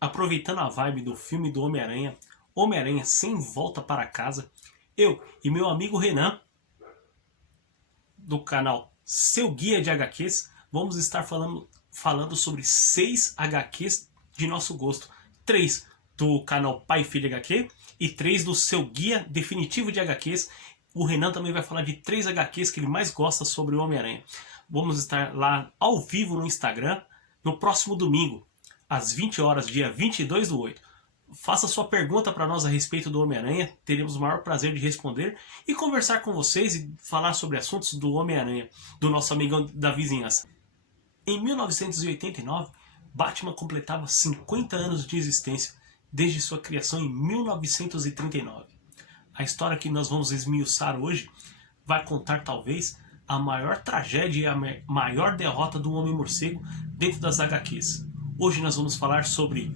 Aproveitando a vibe do filme do Homem-Aranha, Homem-Aranha Sem Volta para Casa, eu e meu amigo Renan, do canal Seu Guia de HQs, vamos estar falando sobre 6 HQs de nosso gosto. 3 do canal Pai e Filho HQ e 3 do Seu Guia Definitivo de HQs. O Renan também vai falar de 3 HQs que ele mais gosta sobre o Homem-Aranha. Vamos estar lá ao vivo no Instagram no próximo domingo, às 20 horas, dia 22/8. Faça sua pergunta para nós a respeito do Homem-Aranha, teremos o maior prazer de responder e conversar com vocês e falar sobre assuntos do Homem-Aranha, do nosso amigão da vizinhança. Em 1989, Batman completava 50 anos de existência, desde sua criação em 1939. A história que nós vamos esmiuçar hoje vai contar talvez a maior tragédia e a maior derrota do Homem-Morcego dentro das HQs. Hoje nós vamos falar sobre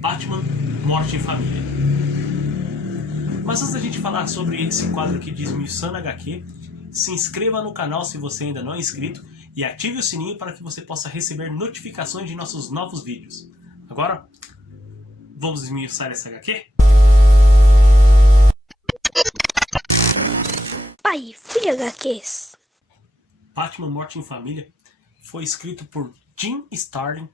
Batman, Morte em Família. Mas antes da gente falar sobre esse quadro aqui de Esmiuçando HQ, se inscreva no canal se você ainda não é inscrito e ative o sininho para que você possa receber notificações de nossos novos vídeos. Agora, vamos esmiuçar essa HQ? Pai, Filho HQs. Batman, Morte em Família foi escrito por Jim Starlin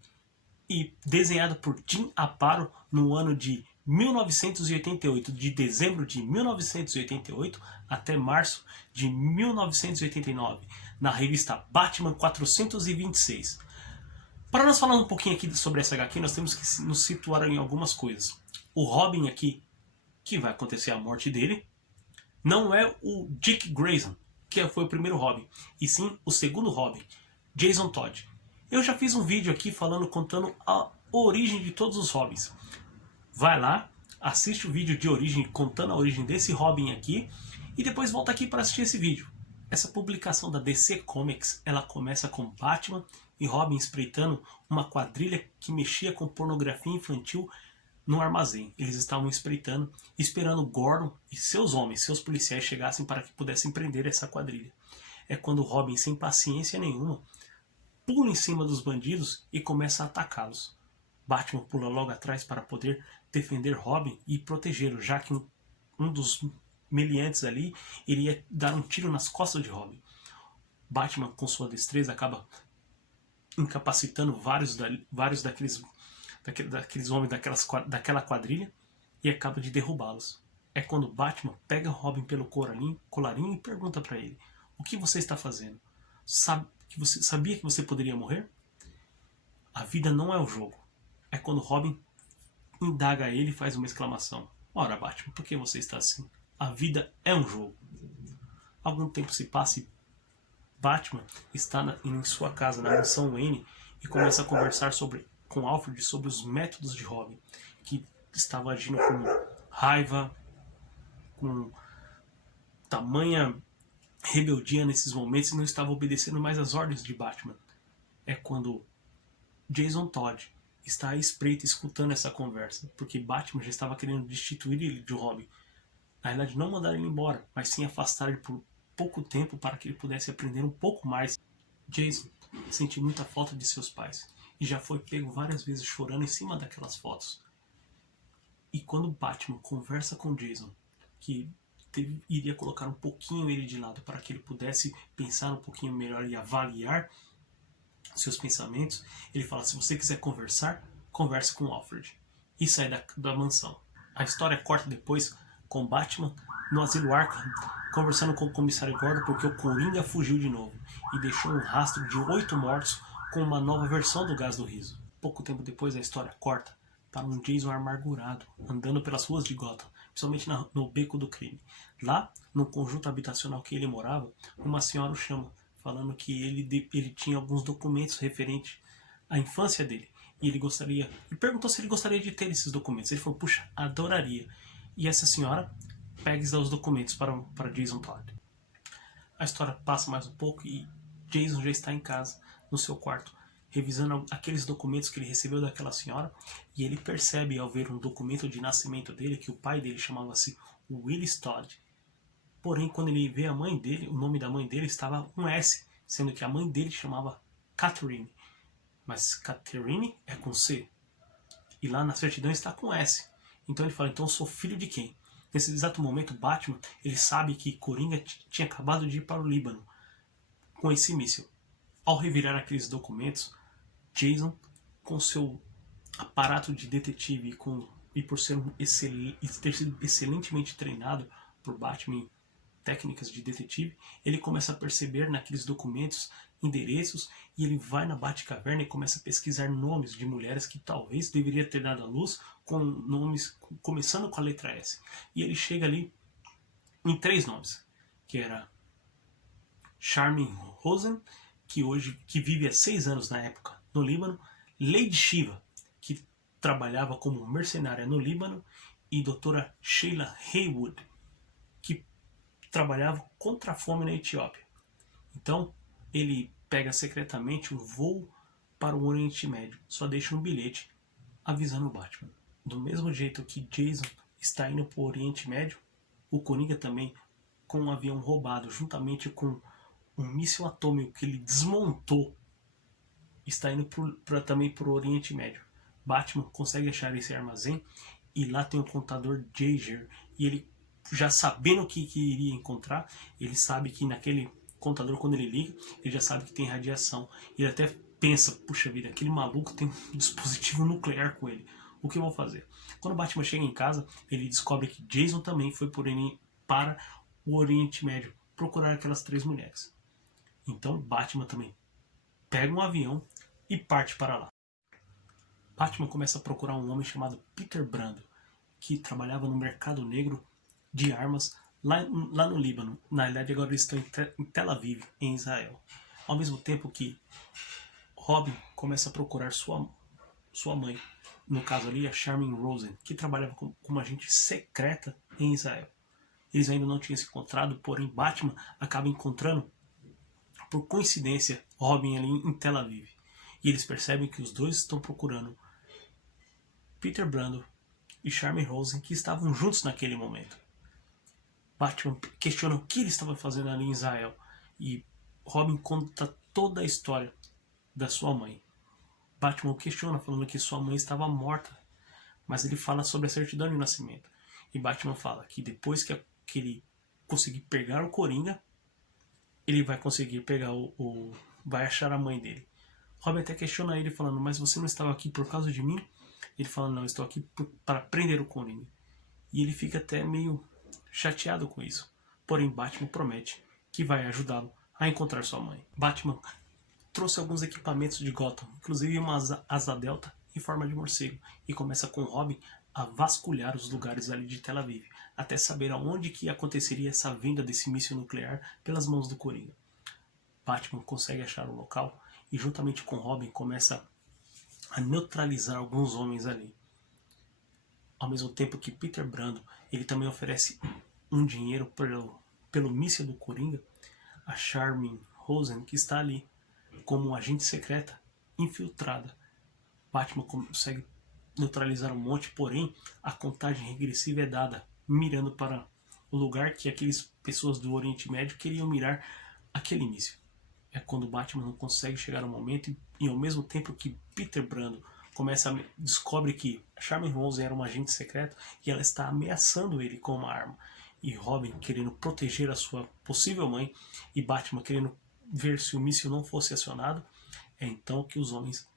e desenhado por Jim Aparo no ano de 1988, de dezembro de 1988 até março de 1989, na revista Batman 426. Para nós falar um pouquinho aqui sobre essa HQ, nós temos que nos situar em algumas coisas. O Robin aqui, que vai acontecer a morte dele, não é o Dick Grayson, que foi o primeiro Robin, e sim o segundo Robin, Jason Todd. Eu já fiz um vídeo aqui contando a origem de todos os Robins. Vai lá, assiste o vídeo de origem, contando a origem desse Robin aqui, e depois volta aqui para assistir esse vídeo. Essa publicação da DC Comics, ela começa com Batman e Robin espreitando uma quadrilha que mexia com pornografia infantil no armazém. Eles estavam espreitando, esperando Gordon e seus homens, seus policiais chegassem para que pudessem prender essa quadrilha. É quando Robin, sem paciência nenhuma, pula em cima dos bandidos e começa a atacá-los. Batman pula logo atrás para poder defender Robin e protegê-lo, já que um dos meliantes ali iria dar um tiro nas costas de Robin. Batman, com sua destreza, acaba incapacitando vários daqueles homens daquela quadrilha e acaba de derrubá-los. É quando Batman pega Robin pelo colarinho e pergunta para ele: o que você está fazendo? Sabia que você poderia morrer? A vida não é o jogo. É quando Robin indaga ele e faz uma exclamação: ora, Batman, por que você está assim? A vida é um jogo. Algum tempo se passa e Batman está em sua casa, na mansão Wayne, e começa a conversar com Alfred sobre os métodos de Robin, que estava agindo com raiva, com tamanha rebeldia nesses momentos e não estava obedecendo mais as ordens de Batman. É quando Jason Todd está à espreita escutando essa conversa, porque Batman já estava querendo destituir ele de Robin. Na verdade, não mandar ele embora, mas sim afastar ele por pouco tempo para que ele pudesse aprender um pouco mais. Jason sente muita falta de seus pais e já foi pego várias vezes chorando em cima daquelas fotos. E quando Batman conversa com Jason, que iria colocar um pouquinho ele de lado para que ele pudesse pensar um pouquinho melhor e avaliar seus pensamentos, ele fala: se você quiser conversar, converse com Alfred. E sai da mansão. A história corta depois com Batman no asilo Arkham, conversando com o comissário Gordon porque o Coringa fugiu de novo e deixou um rastro de 8 mortos com uma nova versão do gás do riso. Pouco tempo depois a história corta para um Jason amargurado, andando pelas ruas de Gotham, principalmente no beco do crime. Lá, no conjunto habitacional que ele morava, uma senhora o chama, falando que ele tinha alguns documentos referentes à infância dele. E ele perguntou se ele gostaria de ter esses documentos. Ele falou: puxa, adoraria. E essa senhora pega e dá os documentos para Jason Todd. A história passa mais um pouco e Jason já está em casa, no seu quarto, revisando aqueles documentos que ele recebeu daquela senhora, e ele percebe, ao ver um documento de nascimento dele, que o pai dele chamava-se Willis Todd. Porém, quando ele vê a mãe dele, o nome da mãe dele estava um S, sendo que a mãe dele chamava Catherine. mas Catherine é com C. E lá na certidão está com S. Então ele fala, então eu sou filho de quem? Nesse exato momento, Batman, ele sabe que Coringa tinha acabado de ir para o Líbano com esse míssil. Ao revirar aqueles documentos, Jason, com seu aparato de detetive e por ser ter sido excelentemente treinado por Batman em técnicas de detetive, ele começa a perceber naqueles documentos endereços e ele vai na Batcaverna e começa a pesquisar nomes de mulheres que talvez deveria ter dado à luz com nomes começando com a letra S. E ele chega ali em 3 nomes, que era Charmin Rosen, que vive há 6 anos na época no Líbano, Lady Shiva, que trabalhava como mercenária no Líbano, e doutora Sheila Haywood, que trabalhava contra a fome na Etiópia. Então, ele pega secretamente um voo para o Oriente Médio, só deixa um bilhete avisando o Batman. Do mesmo jeito que Jason está indo para o Oriente Médio, o Coringa também, com um avião roubado, juntamente com um míssil atômico que ele desmontou, está indo também para o Oriente Médio. Batman consegue achar esse armazém e lá tem um contador Jaeger, e ele, já sabendo o que iria encontrar, ele sabe que naquele contador, quando ele liga, ele já sabe que tem radiação. Ele até pensa, puxa vida, aquele maluco tem um dispositivo nuclear com ele, o que eu vou fazer? Quando o Batman chega em casa, ele descobre que Jason também foi para o Oriente Médio procurar aquelas 3 mulheres. Então Batman também pega um avião e parte para lá. Batman começa a procurar um homem chamado Peter Brando, que trabalhava no mercado negro de armas lá no Líbano. Na verdade, agora eles estão em Tel Aviv, em Israel. Ao mesmo tempo que Robin começa a procurar sua mãe, no caso ali a Charmin Rosen, que trabalhava como uma agente secreta em Israel. Eles ainda não tinham se encontrado, porém Batman acaba encontrando, por coincidência, Robin ali em Tel Aviv. E eles percebem que os dois estão procurando Peter Brando e Charmin Rosen, que estavam juntos naquele momento. Batman questiona o que ele estava fazendo ali em Israel, e Robin conta toda a história da sua mãe. Batman questiona, falando que sua mãe estava morta, mas ele fala sobre a certidão de nascimento. E Batman fala que depois que ele conseguir pegar o Coringa, ele vai conseguir pegar vai achar a mãe dele. Robin até questiona ele, falando, mas você não estava aqui por causa de mim? Ele fala, não, estou aqui para prender o Coringa. E ele fica até meio chateado com isso. Porém, Batman promete que vai ajudá-lo a encontrar sua mãe. Batman trouxe alguns equipamentos de Gotham, inclusive uma asa delta em forma de morcego, e começa com Robin a vasculhar os lugares ali de Tel Aviv, até saber aonde que aconteceria essa venda desse míssil nuclear pelas mãos do Coringa. Batman consegue achar o local e juntamente com Robin começa a neutralizar alguns homens ali. Ao mesmo tempo que Peter Brando, ele também oferece um dinheiro pelo míssil do Coringa a Charmin Rosen, que está ali como agente secreta infiltrada. Batman consegue neutralizar um monte, porém a contagem regressiva é dada mirando para o lugar que aquelas pessoas do Oriente Médio queriam mirar aquele míssil. É quando Batman não consegue chegar ao momento e ao mesmo tempo que Peter Brando descobre que Charmin Rosen era um agente secreto e ela está ameaçando ele com uma arma. E Robin querendo proteger a sua possível mãe e Batman querendo ver se o míssil não fosse acionado, é então que os homens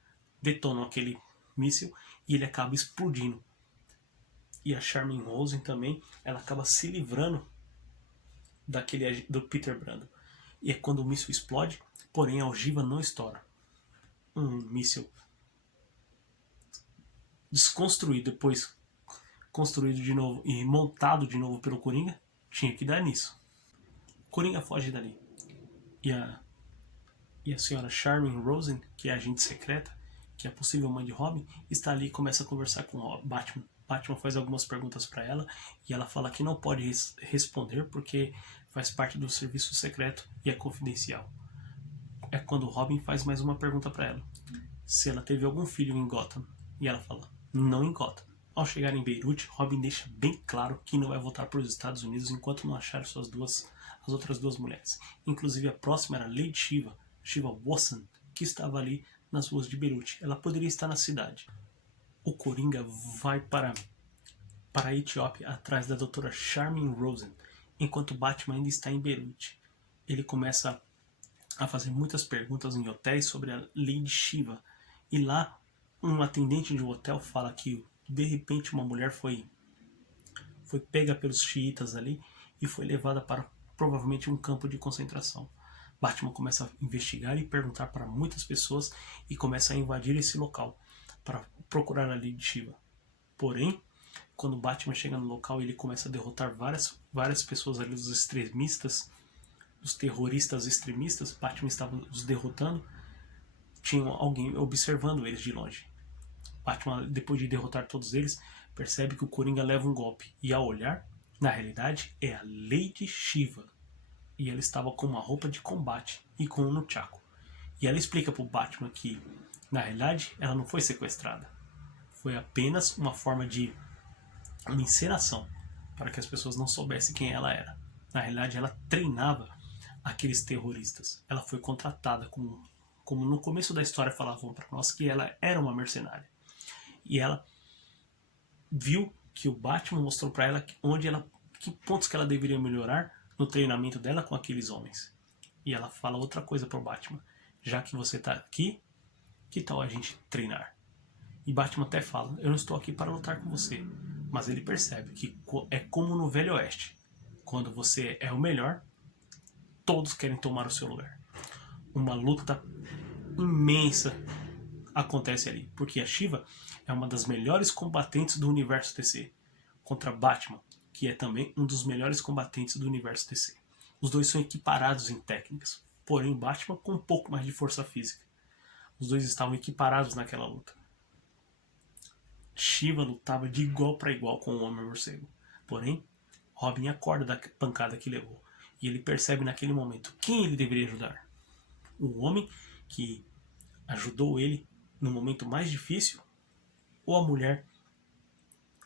detonam aquele míssil e ele acaba explodindo. E a Charmin Rosen também, ela acaba se livrando do Peter Brando. E é quando o míssil explode, porém a ogiva não estoura. Um míssil desconstruído, depois construído de novo e montado de novo pelo Coringa, tinha que dar nisso. Coringa foge dali. E a senhora Charmin Rosen, que é a agente secreta, que é a possível mãe de Robin, está ali e começa a conversar com Batman. Batman faz algumas perguntas para ela e ela fala que não pode responder porque faz parte do serviço secreto e é confidencial. É quando Robin faz mais uma pergunta para ela, se ela teve algum filho em Gotham, e ela fala, não em Gotham. Ao chegar em Beirute, Robin deixa bem claro que não vai voltar para os Estados Unidos enquanto não achar as outras 2 mulheres. Inclusive a próxima era Lady Shiva Wasson, que estava ali nas ruas de Beirute. Ela poderia estar na cidade. O Coringa vai para a Etiópia atrás da doutora Charmin Rosen, enquanto o Batman ainda está em Beirute. Ele começa a fazer muitas perguntas em hotéis sobre a Lady Shiva. E lá, um atendente de um hotel fala que de repente uma mulher foi pega pelos xiitas ali e foi levada para provavelmente um campo de concentração. Batman começa a investigar e perguntar para muitas pessoas e começa a invadir esse local para procurar a Lady Shiva. Porém, quando Batman chega no local, ele começa a derrotar várias pessoas ali, os extremistas, os terroristas extremistas. Batman estava os derrotando, tinha alguém observando eles de longe. Batman, depois de derrotar todos eles, percebe que o Coringa leva um golpe. E ao olhar, na realidade, é a Lady Shiva. E ela estava com uma roupa de combate e com um nunchaku. E ela explica para o Batman que, na realidade, ela não foi sequestrada. Foi apenas uma forma de uma encenação para que as pessoas não soubessem quem ela era. Na realidade, ela treinava aqueles terroristas. Ela foi contratada, como no começo da história falavam para nós, que ela era uma mercenária. E ela viu que o Batman mostrou para ela que pontos que ela deveria melhorar no treinamento dela com aqueles homens. E ela fala outra coisa pro Batman: já que você tá aqui, que tal a gente treinar? E Batman até fala: eu não estou aqui para lutar com você. Mas ele percebe que é como no Velho Oeste. Quando você é o melhor, todos querem tomar o seu lugar. Uma luta imensa acontece ali, porque a Shiva é uma das melhores combatentes do universo DC contra Batman, que é também um dos melhores combatentes do universo DC. Os dois são equiparados em técnicas, porém Batman com um pouco mais de força física. Os dois estavam equiparados naquela luta. Shiva lutava de igual para igual com o Homem-Morcego, porém Robin acorda da pancada que levou e ele percebe naquele momento quem ele deveria ajudar. O homem que ajudou ele no momento mais difícil, ou a mulher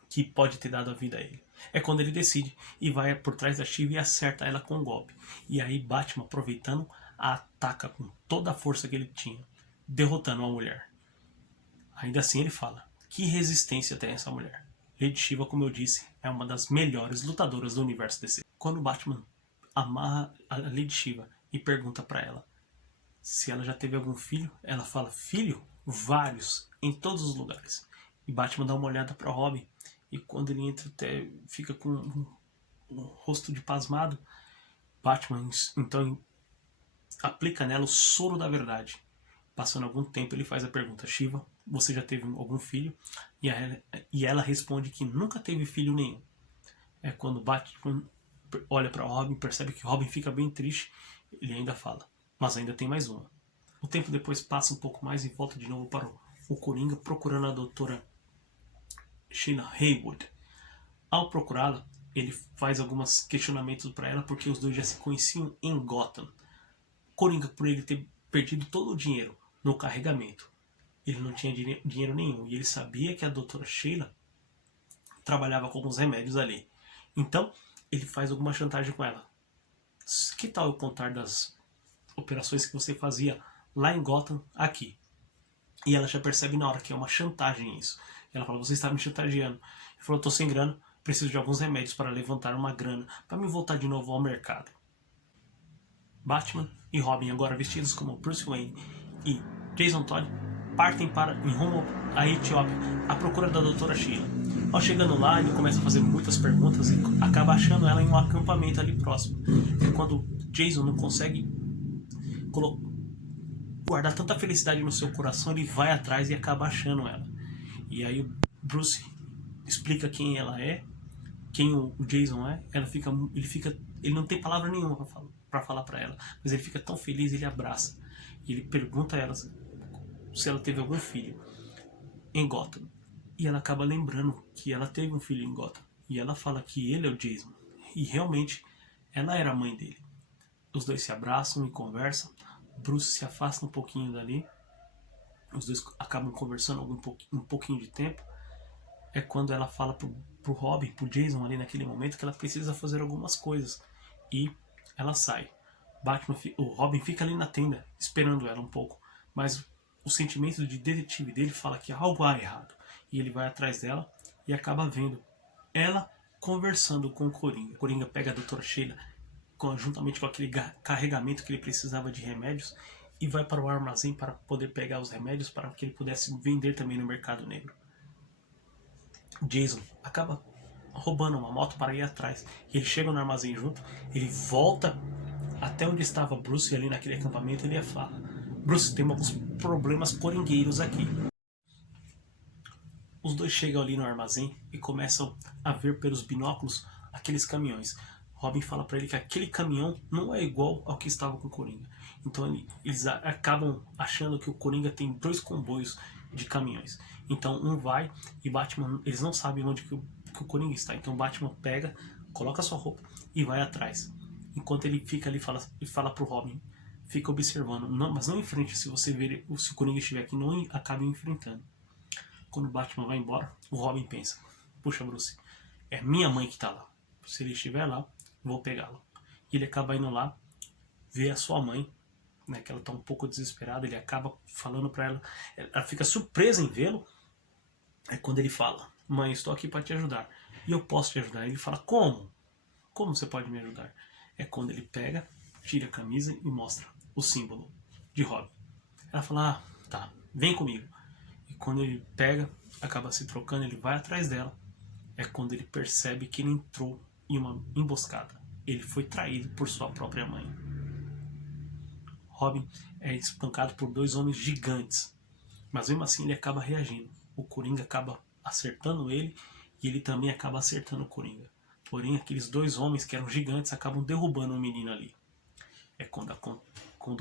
que pode ter dado a vida a ele. É quando ele decide e vai por trás da Shiva e acerta ela com um golpe. E aí Batman, aproveitando, a ataca com toda a força que ele tinha, derrotando a mulher. Ainda assim ele fala: que resistência tem essa mulher? Lady Shiva, como eu disse, é uma das melhores lutadoras do universo DC. Quando Batman amarra a Lady Shiva e pergunta para ela se ela já teve algum filho, ela fala: filho? Vários, em todos os lugares. E Batman dá uma olhada para Robin, e quando ele entra até fica com um rosto de pasmado. Batman então aplica nela o soro da verdade. Passando algum tempo ele faz a pergunta: Shiva, você já teve algum filho? E ela responde que nunca teve filho nenhum. É quando Batman olha para Robin, percebe que Robin fica bem triste. Ele ainda fala: mas ainda tem mais uma. O tempo depois passa um pouco mais e volta de novo para o Coringa procurando a doutora Sheila Haywood. Ao procurá-la, ele faz alguns questionamentos para ela porque os dois já se conheciam em Gotham. Coringa, por ele ter perdido todo o dinheiro no carregamento, ele não tinha dinheiro nenhum e ele sabia que a doutora Sheila trabalhava com alguns remédios ali. Então ele faz alguma chantagem com ela. Que tal eu contar das operações que você fazia lá em Gotham aqui? E ela já percebe na hora que é uma chantagem isso. Ela fala: você está me chantageando. Ele falou: tô sem grana, preciso de alguns remédios para levantar uma grana para me voltar de novo ao mercado. Batman e Robin, agora vestidos como Bruce Wayne e Jason Todd, partem em rumo à Etiópia à procura da doutora Sheila. Ao chegando lá, ele começa a fazer muitas perguntas e acaba achando ela em um acampamento ali próximo. E quando Jason não consegue guardar tanta felicidade no seu coração, ele vai atrás e acaba achando ela. E aí o Bruce explica quem ela é, quem o Jason é. Ele não tem palavra nenhuma para falar para ela, mas ele fica tão feliz, ele abraça. E ele pergunta a ela se ela teve algum filho em Gotham. E ela acaba lembrando que ela teve um filho em Gotham. E ela fala que ele é o Jason. E realmente ela era a mãe dele. Os dois se abraçam e conversam. Bruce se afasta um pouquinho dali. Os dois acabam conversando um pouquinho de tempo. É quando ela fala pro Robin, pro Jason ali naquele momento, que ela precisa fazer algumas coisas. E ela sai. O Robin fica ali na tenda, esperando ela um pouco. Mas o sentimento de detetive dele fala que algo há errado. E ele vai atrás dela e acaba vendo ela conversando com o Coringa. O Coringa pega a doutora Sheila juntamente com aquele carregamento que ele precisava de remédios e vai para o armazém para poder pegar os remédios para que ele pudesse vender também no mercado negro. Jason acaba roubando uma moto para ir atrás. E ele chega no armazém junto, ele volta até onde estava Bruce ali naquele acampamento e ele fala: Bruce, tem alguns problemas coringueiros aqui. Os dois chegam ali no armazém e começam a ver pelos binóculos aqueles caminhões. Robin fala para ele que aquele caminhão não é igual ao que estava com o Coringa. Então eles acabam achando que o Coringa tem 2 comboios de caminhões. Então um vai e Batman, eles não sabem onde que o Coringa está. Então o Batman pega, coloca sua roupa e vai atrás. Enquanto ele fica ali, fala pro Robin, fica observando. Não, mas não enfrente, se você ver, se o Coringa estiver aqui, não acabe enfrentando. Quando o Batman vai embora, o Robin pensa: puxa, Bruce, é minha mãe que está lá. Se ele estiver lá, vou pegá-lo. E ele acaba indo lá, vê a sua mãe, né, que ela está um pouco desesperada. Ele acaba falando para ela fica surpresa em vê-lo. É quando ele fala: mãe, estou aqui para te ajudar. E eu posso te ajudar. Ele fala: como? Como você pode me ajudar? É quando ele pega, tira a camisa e mostra o símbolo de Robin. Ela fala: ah, tá, vem comigo. E quando ele pega, acaba se trocando, ele vai atrás dela. É quando ele percebe que ele entrou em uma emboscada. Ele foi traído por sua própria mãe. Robin é espancado por 2 homens gigantes, mas mesmo assim ele acaba reagindo. O Coringa acaba acertando ele e ele também acaba acertando o Coringa. Porém, aqueles 2 homens que eram gigantes acabam derrubando o menino ali. É quando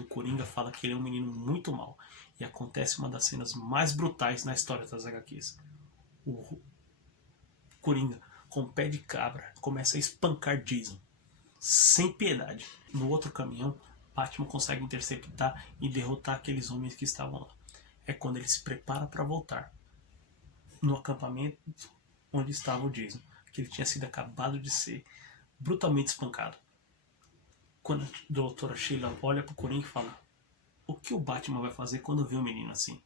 o Coringa fala que ele é um menino muito mau. E acontece uma das cenas mais brutais na história das HQs. O Coringa, com o pé de cabra, começa a espancar Jason sem piedade. No outro caminhão, Batman consegue interceptar e derrotar aqueles homens que estavam lá. É quando ele se prepara para voltar no acampamento onde estava o Jason, que ele tinha sido acabado de ser brutalmente espancado. Quando a doutora Sheila olha para o Coringa e fala: o que o Batman vai fazer quando vê um menino assim?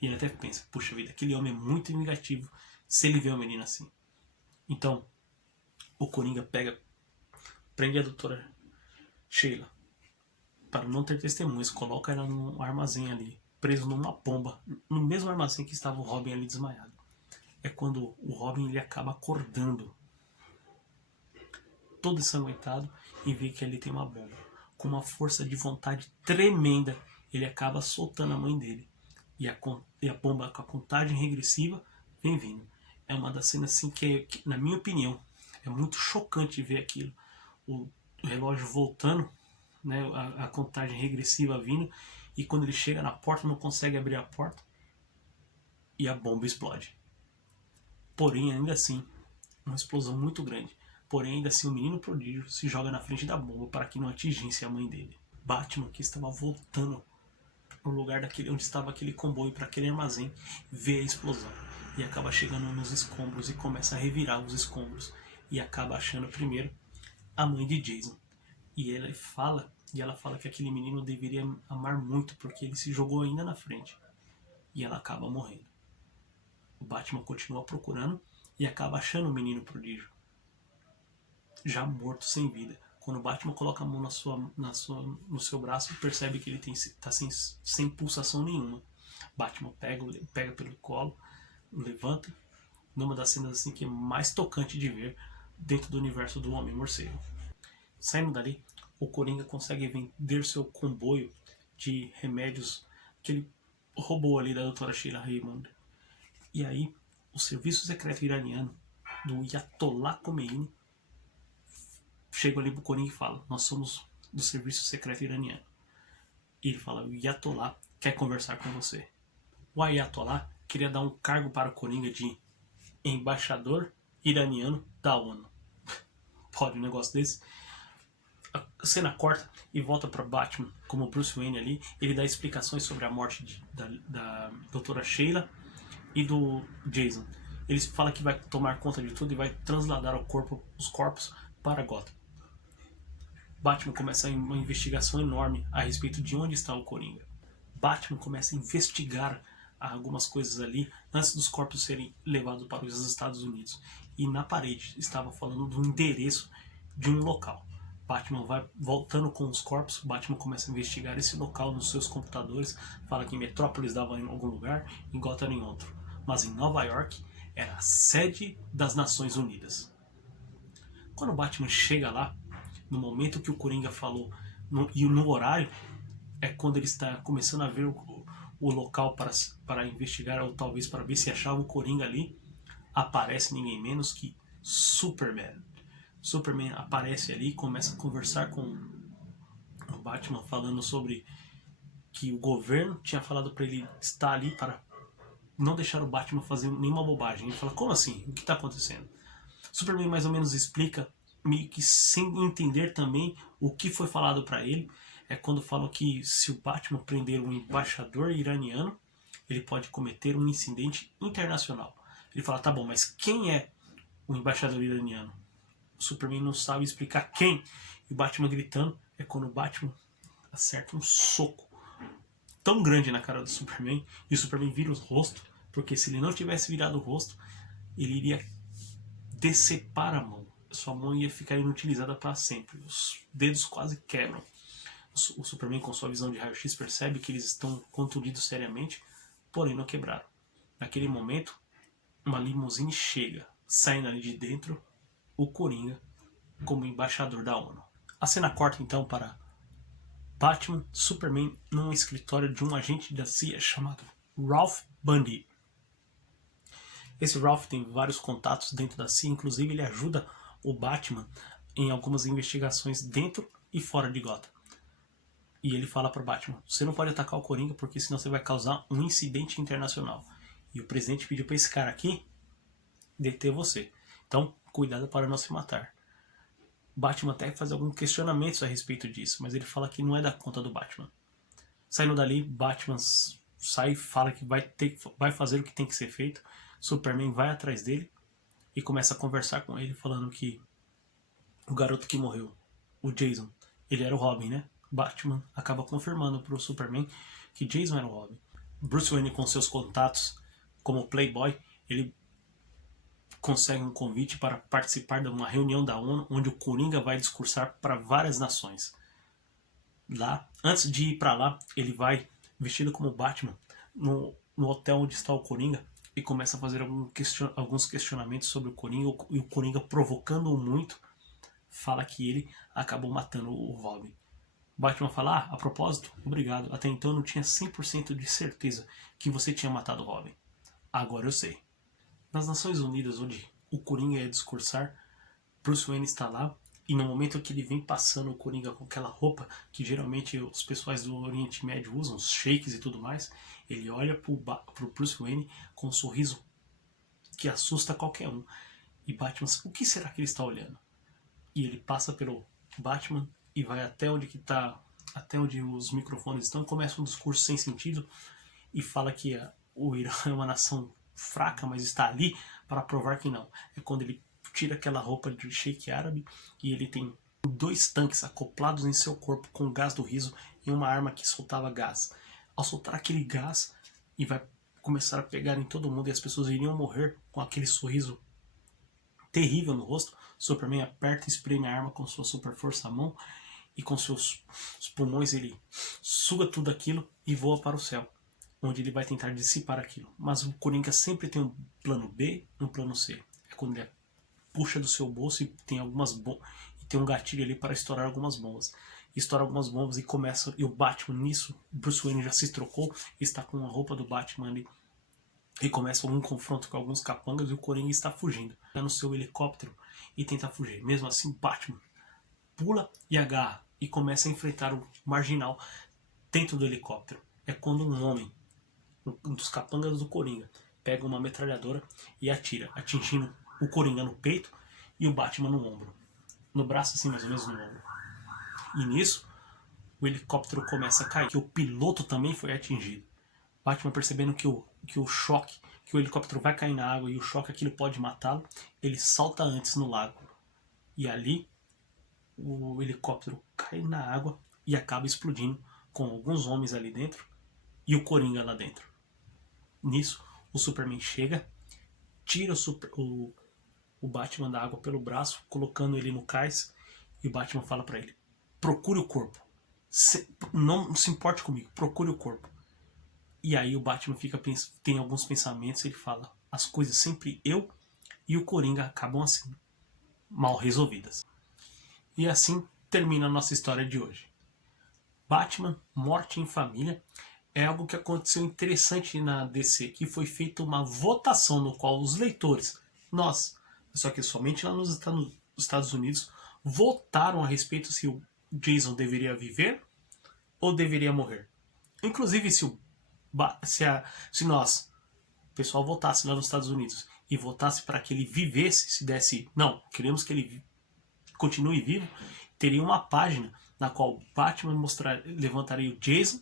E ele até pensa: puxa vida, aquele homem é muito vingativo se ele vê um menino assim. Então, o Coringa prende a doutora Sheila para não ter testemunhas, coloca ela num armazém ali, preso numa pomba, no mesmo armazém que estava o Robin ali desmaiado. É quando o Robin ele acaba acordando, todo ensanguentado, e vê que ali tem uma bomba. Com uma força de vontade tremenda, ele acaba soltando a mãe dele. E a bomba, com a contagem regressiva, vem vindo. É uma das cenas assim que na minha opinião, é muito chocante ver aquilo. O relógio voltando, né, a contagem regressiva vindo, e quando ele chega na porta, não consegue abrir a porta, e a bomba explode. Porém, ainda assim, uma explosão muito grande. Porém, ainda assim, o menino prodígio se joga na frente da bomba para que não atingisse a mãe dele. Batman, que estava voltando no lugar onde estava aquele comboio para aquele armazém, vê a explosão e acaba chegando nos escombros e começa a revirar os escombros e acaba achando primeiro a mãe de Jason. E ela fala que aquele menino deveria amar muito porque ele se jogou ainda na frente. E ela acaba morrendo. O Batman continua procurando e acaba achando o menino prodígio, já morto, sem vida. Quando o Batman coloca a mão no seu braço, percebe que ele está sem pulsação nenhuma. Batman pega pelo colo, levanta, numa das cenas assim que é mais tocante de ver dentro do universo do Homem-Morcego. Saindo dali, o Coringa consegue vender seu comboio de remédios que ele roubou ali da doutora Sheila Raymond. E aí, o serviço secreto iraniano do Ayatollah Khomeini chega ali pro Coringa e fala: nós somos do serviço secreto iraniano. E ele fala: o Ayatollah quer conversar com você. O Ayatollah queria dar um cargo para o Coringa de embaixador iraniano da ONU. Pode um negócio desse? A cena corta e volta para Batman como Bruce Wayne ali. Ele dá explicações sobre a morte da doutora Sheila e do Jason. Ele fala que vai tomar conta de tudo e vai transladar os corpos para Gotham. Batman começa uma investigação enorme a respeito de onde está o Coringa. Batman começa a investigar algumas coisas ali antes dos corpos serem levados para os Estados Unidos. E na parede estava falando do endereço de um local. Batman vai voltando com os corpos, Batman começa a investigar esse local nos seus computadores, fala que em Metrópolis dava em algum lugar, em Gotham em outro. Mas em Nova York era a sede das Nações Unidas. Quando o Batman chega lá, no momento que o Coringa falou, e no horário, é quando ele está começando a ver o local para investigar, ou talvez para ver se achava o Coringa ali, aparece ninguém menos que Superman. Superman aparece ali e começa a conversar com o Batman, falando sobre que o governo tinha falado para ele estar ali para não deixar o Batman fazer nenhuma bobagem. Ele fala, como assim? O que está acontecendo? Superman mais ou menos explica, meio que sem entender também o que foi falado para ele. É quando falam que se o Batman prender um embaixador iraniano, ele pode cometer um incidente internacional. Ele fala, tá bom, mas quem é o embaixador iraniano? O Superman não sabe explicar quem. E o Batman gritando, é quando o Batman acerta um soco tão grande na cara do Superman, e o Superman vira o rosto, porque se ele não tivesse virado o rosto, ele iria decepar a mão. Sua mão ia ficar inutilizada para sempre. Os dedos quase quebram. O Superman, com sua visão de raio-x, percebe que eles estão contundidos seriamente, porém não quebraram. Naquele momento, uma limusine chega, saindo ali de dentro o Coringa como embaixador da ONU. A cena corta então para Batman, Superman num escritório de um agente da CIA chamado Ralph Bundy. Esse Ralph tem vários contatos dentro da CIA, inclusive ele ajuda o Batman em algumas investigações dentro e fora de Gotham. E ele fala para o Batman, você não pode atacar o Coringa porque senão você vai causar um incidente internacional. E o presidente pediu para esse cara aqui deter você. Então, cuidado para não se matar. Batman até faz alguns questionamentos a respeito disso, mas ele fala que não é da conta do Batman. Saindo dali, Batman sai e fala que vai fazer o que tem que ser feito. Superman vai atrás dele e começa a conversar com ele, falando que o garoto que morreu, o Jason, ele era o Robin, né? Batman acaba confirmando para o Superman que Jason era o Robin. Bruce Wayne, com seus contatos como playboy, ele consegue um convite para participar de uma reunião da ONU onde o Coringa vai discursar para várias nações. Lá, antes de ir para lá, ele vai vestido como Batman no hotel onde está o Coringa e começa a fazer alguns questionamentos sobre o Coringa, e o Coringa, provocando-o muito, fala que ele acabou matando o Robin. Batman fala, a propósito, obrigado, até então eu não tinha 100% de certeza que você tinha matado o Robin. Agora eu sei. Nas Nações Unidas, onde o Coringa ia discursar, Bruce Wayne está lá, e no momento que ele vem passando o Coringa com aquela roupa que geralmente os pessoais do Oriente Médio usam, os sheiks e tudo mais, ele olha pro Bruce Wayne com um sorriso que assusta qualquer um. E Batman, o que será que ele está olhando? E ele passa pelo Batman e vai até onde os microfones estão, começa um discurso sem sentido e fala que o Irã é uma nação fraca, mas está ali para provar que não. É quando ele tira aquela roupa de sheik árabe e ele tem 2 tanques acoplados em seu corpo com gás do riso e uma arma que soltava gás. Ao soltar aquele gás, e vai começar a pegar em todo mundo e as pessoas iriam morrer com aquele sorriso terrível no rosto, Superman aperta e espreme a arma com sua super força à mão e com seus pulmões ele suga tudo aquilo e voa para o céu, onde ele vai tentar dissipar aquilo. Mas o Coringa sempre tem um plano B e um plano C. É quando ele puxa do seu bolso e tem um gatilho ali para estourar algumas bombas. Estoura algumas bombas e o Batman nisso, Bruce Wayne já se trocou, está com a roupa do Batman ali e começa um confronto com alguns capangas e o Coringa está fugindo. Está no seu helicóptero e tenta fugir. Mesmo assim, Batman pula e agarra e começa a enfrentar o marginal dentro do helicóptero. É quando um homem, um dos capangas do Coringa, pega uma metralhadora e atira, atingindo o Coringa no peito e o Batman no ombro. No braço assim, mais ou menos no ombro. E nisso, o helicóptero começa a cair, que o piloto também foi atingido. Batman, percebendo que o choque, que o helicóptero vai cair na água e o choque aquilo pode matá-lo, ele salta antes no lago. E ali, o helicóptero cai na água e acaba explodindo com alguns homens ali dentro e o Coringa lá dentro. Nisso, o Superman chega, tira o Batman da água pelo braço, colocando ele no cais, e o Batman fala pra ele: procure o corpo. Não se importe comigo, procure o corpo. E aí o Batman tem alguns pensamentos, ele fala: as coisas sempre eu e o Coringa acabam assim, mal resolvidas. E assim termina a nossa história de hoje. Batman, Morte em Família, é algo que aconteceu interessante na DC, que foi feita uma votação no qual os leitores, nós, só que somente lá nos Estados Unidos, votaram a respeito se o Jason deveria viver ou deveria morrer. Inclusive, se nós, o pessoal, votasse lá nos Estados Unidos e votasse para que ele vivesse, se desse, não, queremos que ele continue vivo, teria uma página na qual Batman levantaria o Jason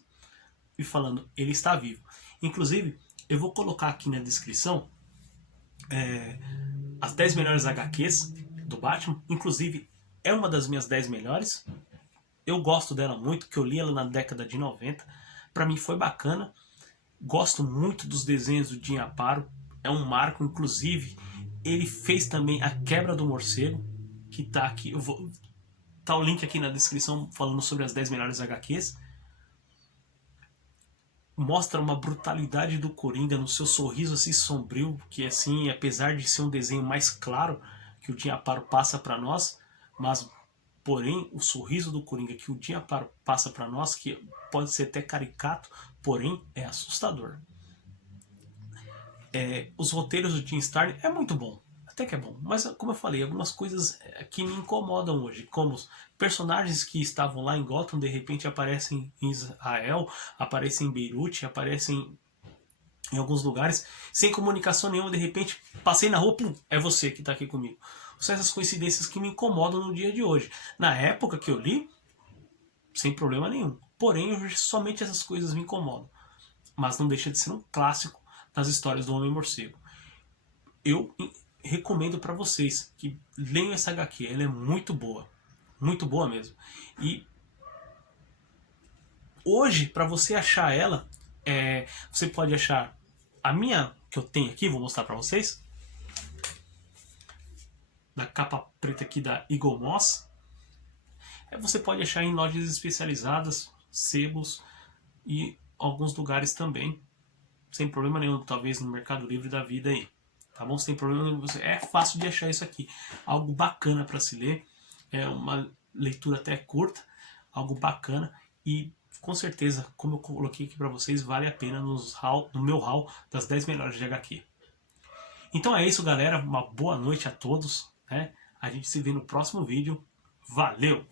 e falando: ele está vivo. Inclusive, eu vou colocar aqui na descrição as 10 melhores HQs do Batman. Inclusive, é uma das minhas 10 melhores. Eu gosto dela muito, que eu li ela na década de 90. Pra mim foi bacana. Gosto muito dos desenhos do Jim Aparo. É um marco, inclusive. Ele fez também A Quebra do Morcego, que tá aqui. Tá o link aqui na descrição falando sobre as 10 melhores HQs. Mostra uma brutalidade do Coringa no seu sorriso assim sombrio, que assim, apesar de ser um desenho mais claro que o Jim Aparo passa para nós, mas porém o sorriso do Coringa que o Jim Aparo passa para nós, que pode ser até caricato, porém é assustador. Os roteiros do Jim Starlin é muito bom, até que é bom, mas como eu falei, algumas coisas que me incomodam hoje, como os personagens que estavam lá em Gotham de repente aparecem em Israel, aparecem em Beirute, aparecem em alguns lugares sem comunicação nenhuma, de repente passei na rua, pum, é você que está aqui comigo. São essas coincidências que me incomodam no dia de hoje. Na época que eu li, sem problema nenhum, porém hoje somente essas coisas me incomodam, mas não deixa de ser um clássico das histórias do Homem-Morcego. Eu recomendo para vocês que leiam essa HQ, ela é muito boa mesmo. E hoje, para você achar ela, você pode achar a minha que eu tenho aqui, vou mostrar para vocês, da capa preta aqui da Eagle Moss. Você pode achar em lojas especializadas, sebos e alguns lugares também, sem problema nenhum, talvez no Mercado Livre da vida aí. Tá bom? Sem problema nenhum. É fácil de achar isso aqui. Algo bacana para se ler. É uma leitura até curta. Algo bacana. E com certeza, como eu coloquei aqui para vocês, vale a pena no meu hall das 10 melhores de HQ. Então é isso, galera. Uma boa noite a todos. Né? A gente se vê no próximo vídeo. Valeu!